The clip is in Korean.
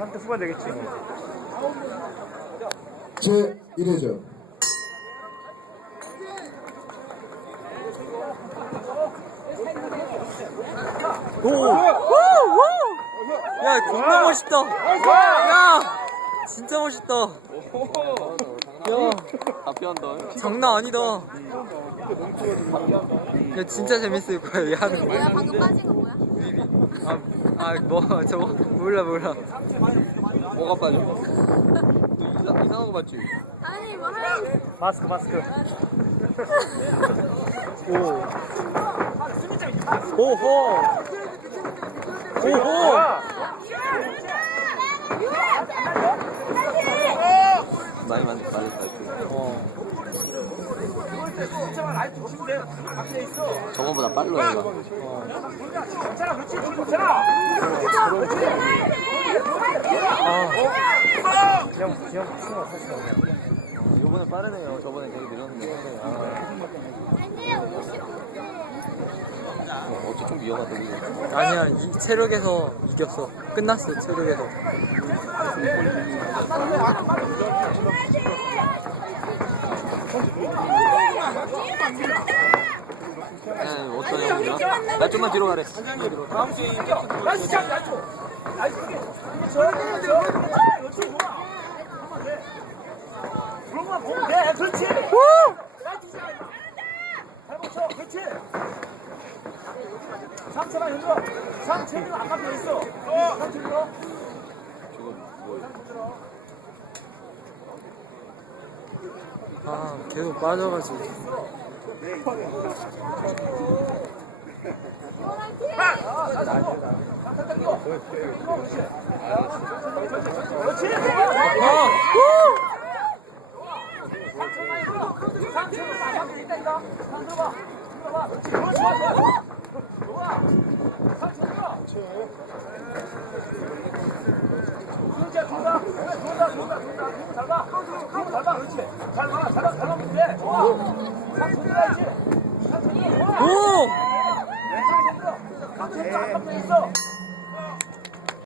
3대 후반 되겠지 뭐. 제 1회전 오! 우! 우! 야, 존나 멋있다. 야! 진짜 멋있다. 야, 답변한다. 장난 아니다. 야, 진짜 재밌을 거야, 얘 하는 거. 뭐야 방금 빠진 거 뭐야? 비비. 아, 아, 뭐, 저거. 몰라, 몰라. 뭐가 빠져? 이상, 이상한 거 봤지? 아니 뭐 하얀 마스크 마스크. 오호! 오호! 많이 많이 말했다. 이 거. 어. 저거보다 빨라 얘가. 아, 그냥 그냥 승호 사실 요번에 빠르네요. 저번에 되게 느렸는데. 아. 어, 어째 좀 위험하다 이거. 아니야, 이 체력에서 이겼어. 끝났어, 체력에서. 네, 어떠냐? 나 좀만 뒤로 가래. 그런만 보면 돼. 그렇지. 잘 붙여. 그렇지. 상체만 흔들어. 상체는 안 막혀 있어. 상체 흔들어. 저거 뭐? 아, 계속 빠져가지고. 그렇지. 아! 상체는 있다니까. 상체 들어봐. 들어봐. 그렇지. 좋아 좋아 좋아. 좋아. 상체 흔들어. 진짜 좋다. 좋다 좋다 좋다. 힘잘 봐. 힘잘 봐. 그렇지. 잘 봐. 잘 봐. 오! 왼쪽에. 상체는 안 막혀 있어.